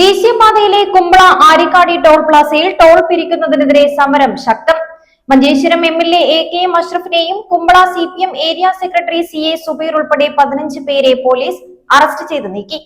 ദേശീയപാതയിലെ കുമ്പള ആരിക്കാടി ടോൾ പ്ലാസയിൽ ടോൾ പിരിക്കുന്നതിനെതിരെ സമരം ശക്തം. മഞ്ചേശ്വരം MLA AK അഷ്റഫിനെയും Kumbla CPM area secretary CA സുബൈർ ഉൾപ്പെടെ 15 പേരെ പോലീസ് അറസ്റ്റ് ചെയ്ത് നീക്കി.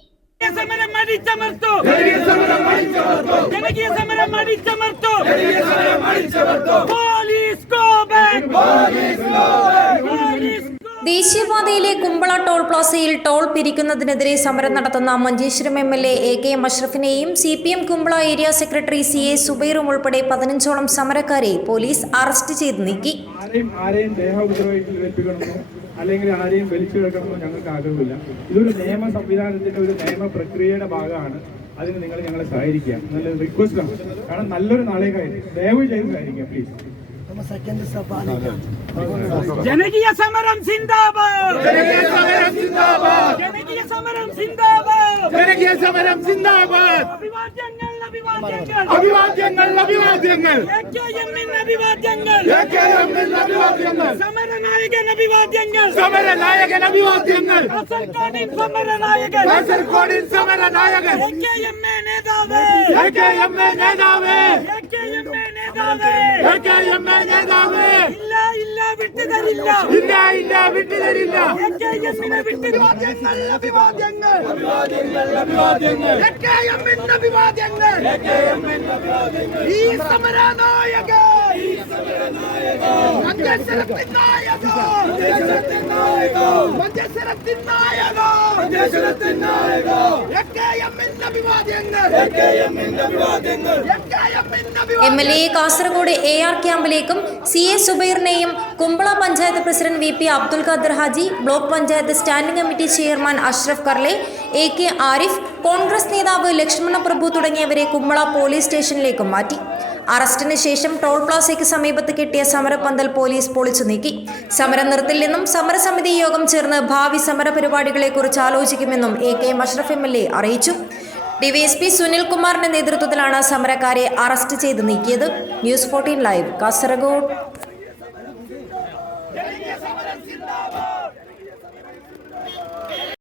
ദേശീയപാതയിലെ കുമ്പള ടോൾ പ്ലാസയിൽ ടോൾ പിരിക്കുന്നതിനെതിരെ സമരം നടത്തുന്ന മഞ്ചേശ്വരം MLA AK അഷ്റഫിനെയും CPM Kumbla area secretary CA സുബൈറും ഉൾപ്പെടെ 15ഓളം സമരക്കാരെ പോലീസ് അറസ്റ്റ് ചെയ്ത് നീക്കി. അല്ലെങ്കിൽ ആരെയും വലിച്ചു കിടക്കണമെന്നോ ഞങ്ങൾക്ക് ആഗ്രഹമില്ല. ഇതൊരു നിയമ സംവിധാനത്തിന്റെ ഒരു നിയമ പ്രക്രിയയുടെ ഭാഗമാണ്. അതിന് നിങ്ങൾ ഞങ്ങളെ സഹായിക്കുക, നല്ലൊരു റിക്വസ്റ്റാണ്. കാരണം നല്ലൊരു നാളേക്കായി ദയവ് ചെയ്ത് സഹായിക്കുക പ്ലീസ്. ജനകീയ സമരം സിന്ദാബാദ്, ജനകീയ സമരം സിന്ദാബാദ്, ജനകീയ സമരം സിന്ദാബാദ്, ജനകീയ സമരം സിന്ദാബാദ്. അഭിവാദ്യങ്ങൾ അഭിവാദ്യങ്ങൾ അഭിവാദ്യങ്ങൾ അഭിവാദ്യങ്ങൾ AKM അഭിവാദ്യങ്ങൾ AKM അഭിവാദ്യങ്ങൾ സമരനായകൻ അഭിവാദ്യങ്ങൾ സമരനായകൻ അഭിവാദ്യങ്ങൾ കാസർഗോഡിൻ സമരനായകൻ കാസർഗോഡിൻ സമരനായകൻ AKM നേതാവേ AKM നേതാവേ AKM നേതാവേ AKM നേതാവേ ഇല്ല ഇല്ല വിട്ടുതരില്ല ഇല്ല ഇല്ല വിട്ടുതരില്ല AKM വിട്ടുതരില്ല അഭിവാദ്യങ്ങൾ അഭിവാദ്യങ്ങൾ അഭിവാദ്യങ്ങൾ AKM അഭിവാദ്യങ്ങൾ AKM അഭിവാദ്യങ്ങൾ ഈ സമരനായകൻ ഈ സമരനായകൻ മഞ്ചേശ്വരത്തിൻ നായകൻ മഞ്ചേശ്വരത്തിൻ നായകൻ മഞ്ചേശ്വരത്തിൻ നായകൻ മഞ്ചേശ്വരത്തിൻ നായകൻ AKM അഭിവാദ്യങ്ങൾ AKM അഭിവാദ്യങ്ങൾ MLA കാസർഗോഡ് AR ക്യാമ്പിലേക്കും CA സുബൈറിനെയും Kumbla panchayat president VP Abdul Khader Haji, block panchayat standing committee chairman Ashraf Karle, AK Arif, Congress നേതാവ് ലക്ഷ്മണ പ്രഭു തുടങ്ങിയവരെ കുമ്പള പോലീസ് സ്റ്റേഷനിലേക്കും മാറ്റി. അറസ്റ്റിന് ശേഷം ടോൾ പ്ലാസയ്ക്ക് സമീപത്ത് കെട്ടിയ സമരപ്പന്തൽ പോലീസ് പൊളിച്ചു നീക്കി. സമരം നിർത്തില്ലെന്നും സമരസമിതി യോഗം ചേർന്ന് ഭാവി സമര പരിപാടികളെക്കുറിച്ച് ആലോചിക്കുമെന്നും AK അഷ്റഫ് MLA അറിയിച്ചു. DYSP സുനിൽകുമാറിന്റെ നേതൃത്വത്തിലാണ് സമരക്കാരെ അറസ്റ്റ് ചെയ്ത് നീക്കിയത്. News 14 live, Kasaragod.